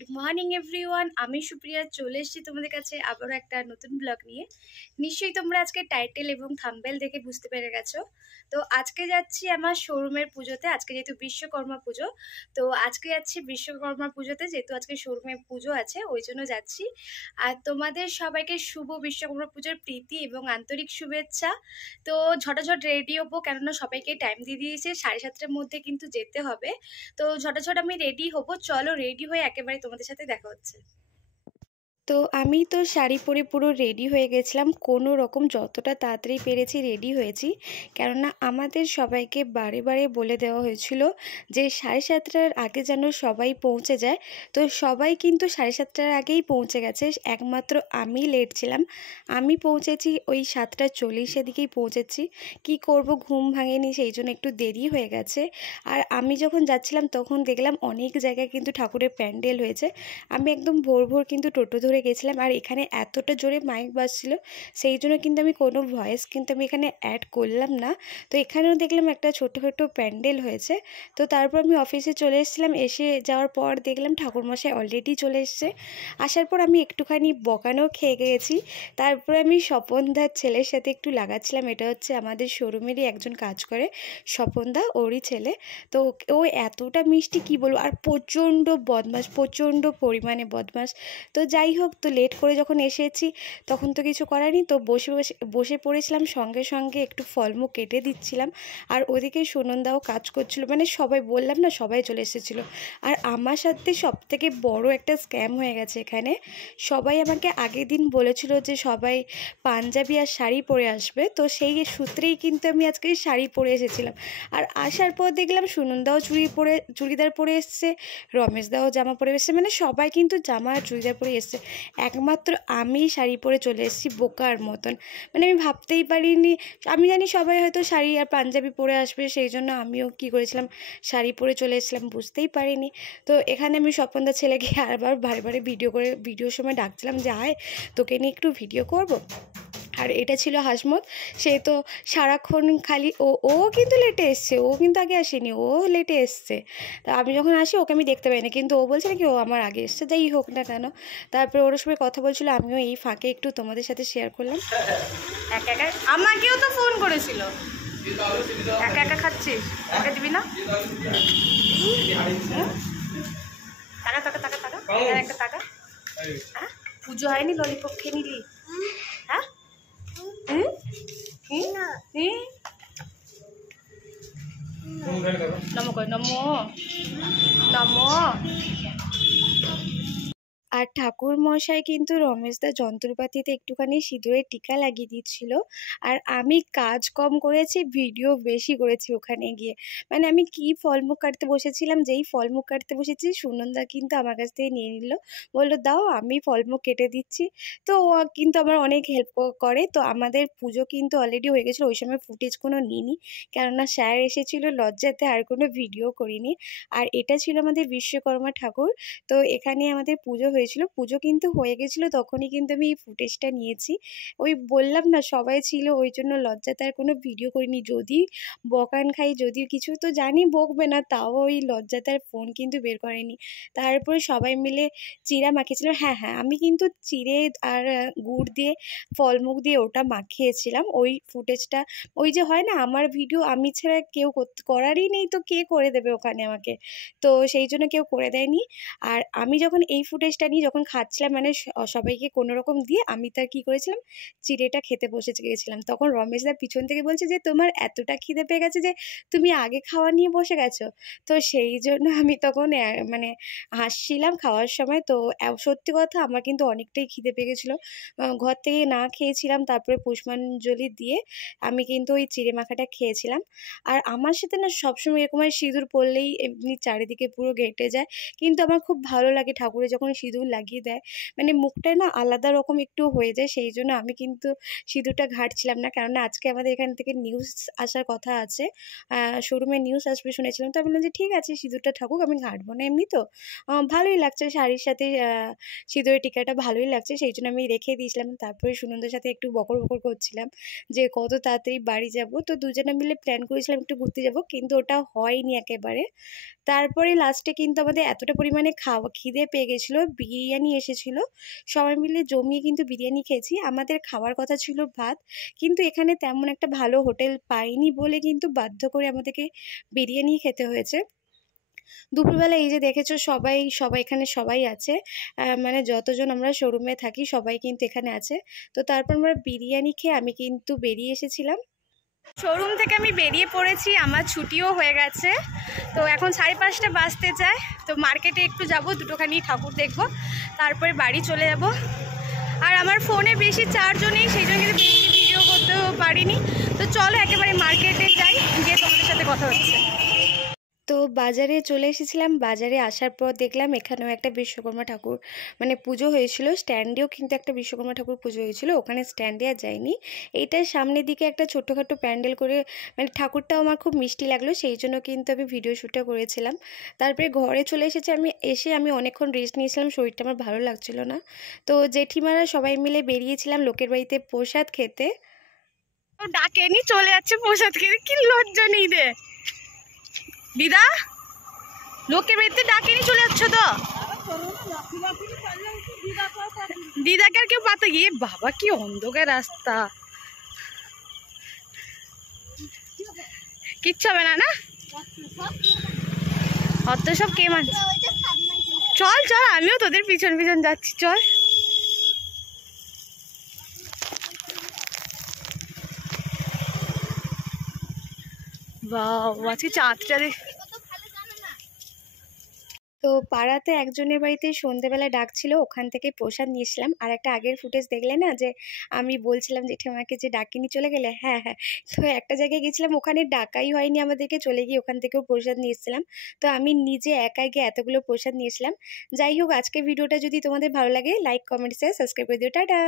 Good morning everyone. আমি সুপ্রিয়া চলে এসেছি তোমাদের কাছে আবারও একটা নতুন ব্লগ নিয়ে। নিশ্চয়ই তোমরা আজকে টাইটেল এবং থাম্বনেল দেখে বুঝতে পেরে গেছো। তো আজকে যাচ্ছি আমার শোরুমের পুজোতে। আজকে যেহেতু বিশ্বকর্মা পুজো, তো আজকে যাচ্ছি বিশ্বকর্মা পুজোতে, যেহেতু আজকে শোরুমে পুজো আছে ওই জন্য যাচ্ছি। আর তোমাদের সবাইকে শুভ বিশ্বকর্মা পুজোর প্রীতি এবং আন্তরিক শুভেচ্ছা। তো ঝটাঝট রেডি হবো, কেননা সবাইকে টাইম দিয়ে দিয়েছে, 7:30টার মধ্যে কিন্তু যেতে হবে। তো ঝটাঝট আমি রেডি হবো, চলো রেডি হয়ে একেবারে তোমাদের সাথে দেখা হচ্ছে। তো আমি তো শাড়ি পরে পুরো রেডি হয়ে গেছিলাম, কোনো রকম যতটা তাড়াতাড়ি পেরেছি রেডি হয়েছি। কেননা আমাদের সবাইকে বারে বারে বলে দেওয়া হয়েছিল যে 7:30টার আগে যেন সবাই পৌঁছে যায়। তো সবাই কিন্তু 7:30টার আগেই পৌঁছে গেছে, একমাত্র আমি লেট ছিলাম। আমি পৌঁছেছি ওই 7:40 দিকেই পৌঁছেছি। কি করব, ঘুম ভাঙেনি, সেই জন্য একটু দেরি হয়ে গেছে। আর আমি যখন যাচ্ছিলাম তখন দেখলাম অনেক জায়গায় কিন্তু ঠাকুরের প্যান্ডেল হয়েছে। আমি একদম ভোর ভোর কিন্তু টোটো ধরে গেছিলাম, আর এখানে এতটা জোরে মাইক বাজছিল সেই জন্য কিন্তু আমি কোনো ভয়েস কিন্তু আমি এখানে অ্যাড করলাম না। তো এখানেও দেখলাম একটা ছোটোখাটো প্যান্ডেল হয়েছে। তো তারপর আমি অফিসে চলে এসেছিলাম, এসে যাওয়ার পর দেখলাম ঠাকুরমশাই অলরেডি চলে এসছে। আসার পর আমি একটুখানি বকানো খেয়ে গিয়েছি। তারপর আমি স্বপনদার ছেলের সাথে একটু লাগাচ্ছিলাম, এটা হচ্ছে আমাদের শোরুমেরই একজন কাজ করে, স্বপনদা ওরই ছেলে। তো ও এতটা মিষ্টি কি বলবো, আর প্রচণ্ড বদমাস, প্রচণ্ড পরিমাণে বদমাস। তো যাই হোক, তো লেট করে যখন এসেছি তখন তো কিছু করার নেই, তো বসে পড়েছিলাম, সঙ্গে সঙ্গে একটু ফলমুখ কেটে দিচ্ছিলাম। আর ওদিকে সুনন্দাও কাজ করছিল, মানে সবাই, বললাম না সবাই চলে এসেছিলো। আর আমার সাথে সবথেকে বড় একটা স্ক্যাম হয়ে গেছে এখানে। সবাই আমাকে আগের দিন বলেছিল যে সবাই পাঞ্জাবি আর শাড়ি পরে আসবে, তো সেই সূত্রেই কিন্তু আমি আজকে শাড়ি পরে এসেছিলাম। আর আসার পর দেখলাম সুনন্দাও চুড়িদার পরে এসছে, রমেশদাও জামা পরে এসছে, মানে সবাই কিন্তু জামা আর চুড়িদার পরে এসছে। একমাত্র আমি শাড়ি পরে চলে এসেছি বোকার মতন। মানে আমি ভাবতেই পারিনি, আমি জানি সবাই হয়তো শাড়ি আর পাঞ্জাবি পরে আসবে, সেই জন্য আমিও কী করেছিলাম, শাড়ি পরে চলে এসেছিলাম, বুঝতেই পারিনি। তো এখানে আমি স্বপনদার ছেলেকে আরবার বারে বারে ভিডিওর সময় ডাকছিলাম যে আয়, তোকে নিয়ে একটু ভিডিও করব। আর এটা ছিল হাসমত, সে তো সারাক্ষণ খালি ও কিন্তু লেটে এসছে, ও কিন্তু আগে আসেনি, ও লেটে এসছে। তা আমি যখন আসি ওকে আমি দেখতে পাই না, কিন্তু ও বলছে নাকি ও আমার আগে এসছে, যাই হোক না কেন। তারপরে ওর সঙ্গে কথা বলছিল, আমিও এই ফাঁকে একটু তোমাদের সাথে শেয়ার করলাম। একা একা আমাকেও তো ফোন করেছিল, একা একা খাচ্ছিস, একা দিবি না? টাকা টাকা টাকা টাকা একটা টাকা। হ্যাঁ, পুজো হয়নি, ললিপপ খেয়ে নিলি? হ্যাঁ, নমো কর, নমো নমো। আর ঠাকুর মশাই কিন্তু রমেশদা যন্ত্রপাতিতে একটুখানি সিঁদুরের টিকা লাগিয়ে দিচ্ছিল। আর আমি কাজ কম করেছি, ভিডিও বেশি করেছি ওখানে গিয়ে। মানে আমি কি ফলমুখ কাটতে বসেছিলাম, যেই ফলমুখ কাটতে বসেছি সুনন্দা কিন্তু আমার কাছ থেকে নিয়ে নিল, বললো দাও আমি ফলমুখ কেটে দিচ্ছি। তো ও কিন্তু আমার অনেক হেল্প করে। তো আমাদের পুজো কিন্তু অলরেডি হয়ে গেছিলো, ওই সময় ফুটেজ কোনো নিইনি, কেননা স্যার এসেছিলো, লজ্জাতে আর কোনো ভিডিও করিনি। আর এটা ছিল আমাদের বিশ্বকর্মা ঠাকুর। তো এখানে আমাদের পুজো হয়েছিল, পুজো কিন্তু হয়ে গেছিলো, তখনই কিন্তু আমি এই ফুটেজটা নিয়েছি। ওই বললাম না সবাই ছিল, ওই জন্য লজ্জাতে আর কোনো ভিডিও করিনি। যদি বকান খাই, যদিও কিছু তো জানি বকবে না, তাও ওই লজ্জাতে আর ফোন কিন্তু বের করেনি। তারপরে সবাই মিলে চিড়া মাখিয়েছিলাম। হ্যাঁ হ্যাঁ, আমি কিন্তু চিড়ে আর গুড় দিয়ে, ফলমুখ দিয়ে ওটা মাখিয়েছিলাম। ওই ফুটেজটা, ওই যে হয় না আমার ভিডিও আমি ছাড়া কেউ করারই নেই, তো কে করে দেবে ওখানে আমাকে, তো সেই জন্য কেউ করে দেয়নি। আর আমি যখন এই ফুটেজটা নিয়ে যখন খাচ্ছিলাম, মানে সবাইকে কোনো রকম দিয়ে আমি তার কী করেছিলাম, চিড়েটা খেতে বসে গেছিলাম, তখন রমেশদা পিছন থেকে বলছে যে তোমার এতটা খিদে পেয়ে গেছে যে তুমি আগে খাওয়া নিয়ে বসে গেছো। তো সেই জন্য আমি তখন মানে হাসছিলাম খাওয়ার সময়। তো সত্যি কথা, আমার কিন্তু অনেকটাই খিদে পেয়ে গেছিলো, ঘর থেকে না খেয়েছিলাম, তারপরে পুষ্পাঞ্জলি দিয়ে আমি কিন্তু ওই চিড়ে মাখাটা খেয়েছিলাম। আর আমার সাথে না সবসময় এরকম হয়, সিঁদুর পরলেই এমনি চারিদিকে পুরো ঘেঁটে যায়, কিন্তু আমার খুব ভালো লাগে ঠাকুরের যখন সিঁদুর লাগিয়ে দেয়, মানে মুখটায় না আলাদা রকম একটু হয়ে যায়। সেই জন্য আমি কিন্তু সিঁদুরটা ঘাঁটছিলাম না, কেননা আজকে আমাদের এখান থেকে নিউজ আসার কথা আছে, শোরুমে নিউজ আসবে শুনেছিলাম। তো আমি বললাম যে ঠিক আছে সিঁদুরটা থাকুক, আমি ঘাঁটবো না, এমনি তো ভালোই লাগছে শাড়ির সাথে সিঁদুরের টিকাটা ভালোই লাগছে, সেই জন্য আমি রেখে দিয়েছিলাম। তারপরে সুনন্দার সাথে একটু বকর বকর করছিলাম যে কত তাড়াতাড়ি বাড়ি যাব। তো দুজনে মিলে প্ল্যান করেছিলাম একটু ঘুরতে যাব, কিন্তু ওটা হয়নি একেবারে। তারপরে লাস্টে কিন্তু আমাদের এতটা পরিমাণে খিদে পেয়ে গেছিলো, বিরিয়ানি এসেছিলো, সবাই মিলে জমিয়ে কিন্তু বিরিয়ানি খেয়েছি। আমাদের খাওয়ার কথা ছিল ভাত, কিন্তু এখানে তেমন একটা ভালো হোটেল পাইনি বলে কিন্তু বাধ্য করে আমাদেরকে বিরিয়ানি খেতে হয়েছে। দুপুরবেলা এই যে দেখেছো সবাই এখানে সবাই আছে, মানে যতজন আমরা শোরুমে থাকি সবাই কিন্তু এখানে আছে। তো তারপর আমরা বিরিয়ানি খেয়ে আমি কিন্তু বেরিয়ে এসেছিলাম। শোরুম থেকে আমি বেরিয়ে পড়েছি, আমার ছুটিও হয়ে গেছে। তো এখন 5:30 বাজতে যায়। তো মার্কেটে একটু যাব, দুটোখানি ঠাকুর দেখব, তারপরে বাড়ি চলে যাব। আর আমার ফোনে বেশি চার্জও নেই, সেই জন্য কিন্তু বেশি ভিডিও করতেও পারিনি। তো চলো একেবারে মার্কেটে যাই, গিয়ে তোমাদের সাথে কথা হচ্ছে। তো বাজারে চলে এসেছিলাম, বাজারে আসার পর দেখলাম এখানেও একটা বিশ্বকর্মা ঠাকুর মানে পুজো হয়েছিল, স্ট্যান্ডেও কিন্তু একটা বিশ্বকর্মা ঠাকুর পুজো হয়েছিল, ওখানে স্ট্যান্ডে আর যাইনি। এইটার সামনের দিকে একটা ছোট্টখাটো প্যান্ডেল করে, মানে ঠাকুরটাও আমার খুব মিষ্টি লাগলো, সেই জন্য কিন্তু আমি ভিডিও শ্যুটটা করেছিলাম। তারপরে ঘরে চলে এসেছি, আমি অনেকক্ষণ রেস্ট নিয়েছিলাম, শরীরটা আমার ভালো লাগছিল না। তো জেঠিমারা সবাই মিলে বেরিয়েছিলাম লোকের বাড়িতে প্রসাদ খেতে। ডাকেনি, চলে যাচ্ছে প্রসাদ খেতে, কি লজ্জা নেই রে দিদা, লোকের বাড়িতে ডাকেনি চলে যাচ্ছ তো। দিদাকে আর কেউ পাতা গিয়ে, বাবা কি অন্ধকার রাস্তা, কিচ্ছু হবে না, না অত সব কে মানছে। চল চল, আমিও তোদের পিছন পিছন যাচ্ছি, চল। বাহ, আজকে চাঁদটা তো পাড়াতে একজনের বাড়িতে সন্ধেবেলা ডাকছিল, ওখান থেকে প্রসাদ নিয়েছিলাম। আর একটা আগের ফুটেজ দেখলে না, যে আমি বলছিলাম জেঠিমাকে যে ডাকিনি চলে গেলে, হ্যাঁ হ্যাঁ, তো একটা জায়গায় গেছিলাম, ওখানে ডাকাই হয়নি আমাদেরকে, চলে গিয়ে ওখান থেকেও প্রসাদ নিয়েছিলাম। তো আমি নিজে একাই গিয়ে এতগুলো প্রসাদ নিয়েছিলাম। যাই হোক, আজকে ভিডিওটা যদি তোমাদের ভালো লাগে লাইক কমেন্ট শেয়ার সাবস্ক্রাইব করে দিও, টাটা।